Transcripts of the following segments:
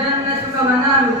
जन्नतुक व नारुक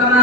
कमा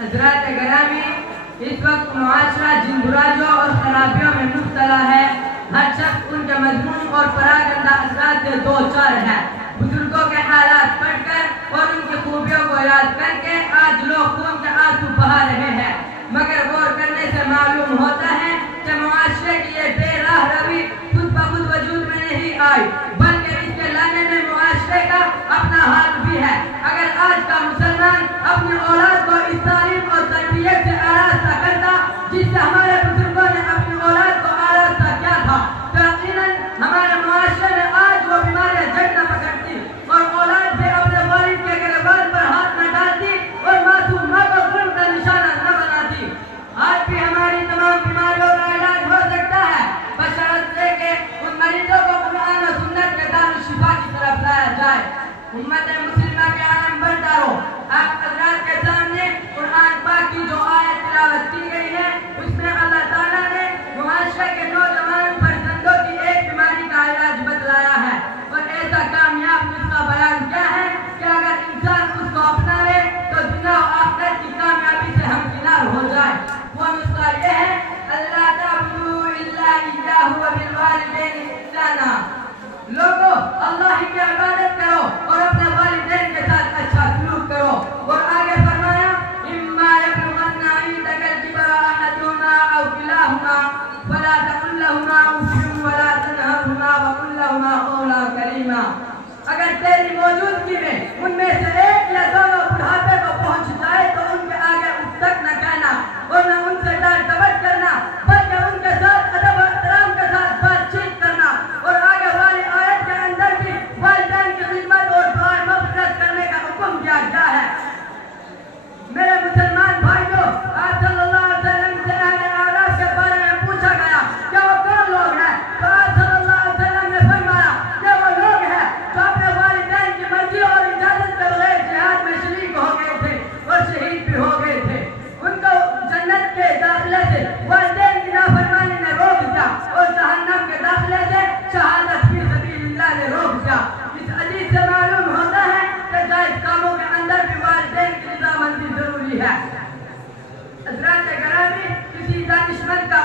हज़रात गिरामी, इस वक्त मुआशरा जिन बुराइयों और खराबियों में मुब्तला है, हर शख्स उनके मजमून और परागंदा असरात से दो चार है। बुजुर्गों के हालात पढ़कर और उनकी खूबियों को याद करके आज लोग खून के आंसू बहा रहे हैं, मगर गौर करने से मालूम होता है कि मुआशरे की ये बेराह रवि खुद ब खुद वजूद में नहीं आई, बल्कि इसके लाने में मुआशरे का अपना हाथ भी है। अगर आज का मुसलमान अपनी औलाद को इस तालीम और तरबियत से आरास्ता करता जिससे हमारे बुजुर्गों ने अपनी औलाद को आरास्ता किया था, तो यकीनन हमारे मुआशरे में आज वो बीमारियां जड़ न पकड़ती और औलाद भी अपने वालिद के गिरबान पर हाथ न डालती और मासूम माँ को जुल्म का निशाना न बनाती। आज भी हमारी तमाम बीमारियों का इलाज हो सकता है, बशर्ते कि उन मरीजों को कुरान और सुन्नत के दारुल शिफा की तरफ लाया जाए। उम्मत मुस्लिमा के आलम बरदारो, आप हज़रात के सामने कुरान पाक की जो आयत तिलावत की गई है, उसमें अल्लाह ताला ने मुआशरे के नौजवान फर्जंदों की एक बीमारी का इलाज बतलाया है और ऐसा कामयाब नुस्खा बयान किया है कि अगर इंसान उसको अपना ले तो दुनिया और आखिरत की कामयाबी से हमकिनार हो जाए। वो नुस्खा ये है, अल्लाह ताबुदू इल्ला इय्याहु व बिल वालिदैनि इहसाना। लोगों, अल्लाह की इबादत करो और अपने वालिदैन के साथ अच्छा सलूक करो। और आगे फरमाया, इम्मा यब्लुगन्ना इंदकल किबरा अहदुहुमा औ किलाहुमा फला तकुल लहुमा उफ़ वला तनहरहुमा वक़ुल लहुमा क़ौलन करीमा। अगर तेरी मौजूदगी में उनमें से एक या दोनों बुढ़ापे को पहुंच जाए तो उनके आगे उफ तक न कहना और न उनसे डांट डपट करना, बल्कि उनके साथ अदब और एहतराम के साथ बातचीत करना। और आगे वाली आयत के अंदर भी वालिदैन की खिदमत और दुआ मग़फ़िरत करने का हुक्म दिया गया है। मेरे मुसलमान भाइयों, आप सल्लल्लाहु अलैहि वसल्लम से अहले आराफ के बारे में पूछा गया कि वो कौन लोग हैं, तो आप सल्लल्लाहु अलैहि वसल्लम ने फरमाया कि वो लोग हैं जो अपने वालिदैन की मर्जी और इजाजत के बगैर जिहाद में शरीक हो गए थे और शहीद भी हो गए थे। उनको जन्नत के दाखिले से वालिदैन की नाफरमानी ने रोक दिया और जहन्नम के दाखिले से शहादत फी सबीलिल्लाह ने रोक दिया। इस हदीस से मालूम होता है कि जायज़ कामों के अंदर भी वालिदैन की रज़ामंदी जरूरी है। हज़रात गिरामी, किसी दानिशमंद का